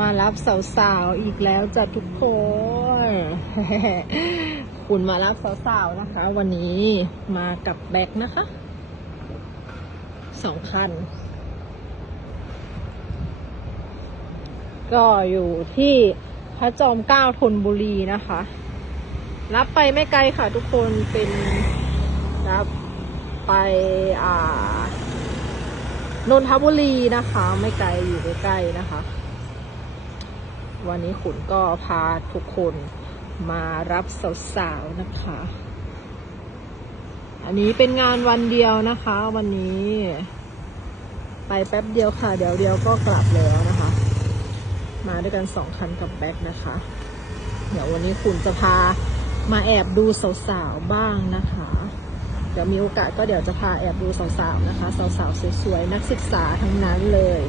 มารับสาวๆอีกแล้วจ้ะทุกคน คุณมารับสาวๆนะคะ วันนี้มากับแบ็คนะคะสองคัน ก็อยู่ที่พระจอมเกล้าธนบุรีนะคะ รับไปไม่ไกลค่ะทุกคนเป็นรับไปอ่านนทบุรีนะคะ ไม่ไกลอยู่ใกล้ๆนะคะ วันนี้ขุนก็พาทุกคนมารับสาวๆนะคะ อันนี้เป็นงานวันเดียวนะคะ วันนี้ ไปแป๊บเดียวค่ะ เดี๋ยวเดียวก็กลับแล้วนะคะ มาด้วยกันสองคันกับแบ็คนะคะ เดี๋ยววันนี้คุณจะพามาแอบดูสาวๆบ้างนะคะ เดี๋ยวมีโอกาสก็เดี๋ยวจะพาแอบดูสาวๆนะคะ สาวๆสวยๆนักศึกษาทั้งนั้นเลย